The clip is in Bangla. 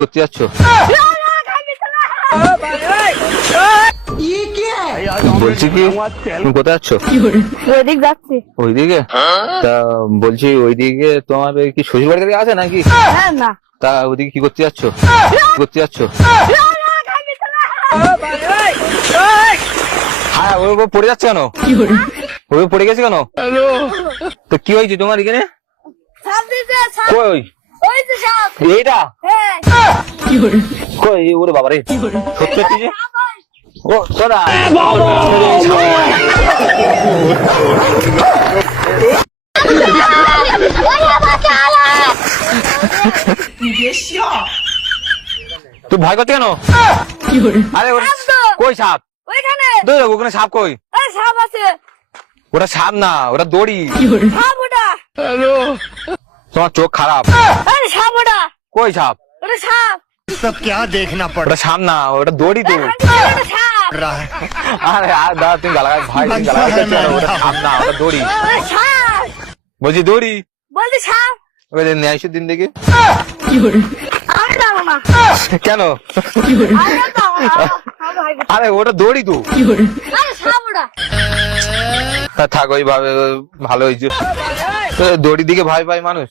করতে যাচ্ছ? বলছি কি তুমি কোথায় যাচ্ছ? ওইদিক যাচ্ছি। ওইদিকে? তা বলছি ওইদিকে তোমার ওই কি শ্বশুর বাড়ি থেকে আছে নাকি? হ্যাঁ না তা ওইদিকে কি করতে যাচ্ছ? করতে যাচ্ছ? হ্যাঁ ওই পড়ে যাচ্ছে কেন? ওই পড়ে গেছে কেন? তো কি হয়েছে তোমার এখানে? কই এইটা? কই ওরে বাবা রে, সত্যি সত্যি যে ও তোরা তুই ভয় করতে কেন? আরে কই সাপ? ওখানে সাপ কই? সাপ আছে। ওটা সাপ না, ওটা দড়ি। সাপ ওটা। তোমার চোখ খারাপ। সাপ ওটা। কই সাপ? ওটা সাপ। सब क्या देखना पड़ ওটা সাপ না, ওটা দড়ি তো। সাপ। रहा है। আরে আর দাদা তুমি গালাগাল ভাই তুমি গালাগাল করছো কেন? ওটা সাপ না, ওটা দড়ি। সাপ। বলছি দড়ি। বলছি সাপ। ওই ন্যায়সের দিন দেখি আমি যাবো না। কেন? আমি যাবো না। আরে ওটা দড়ি তো। আরে সাপ ওটা। তা থাক ওইভাবে ভালো হয়েছে। তো দড়ি দিকে ভয় পায় মানুষ।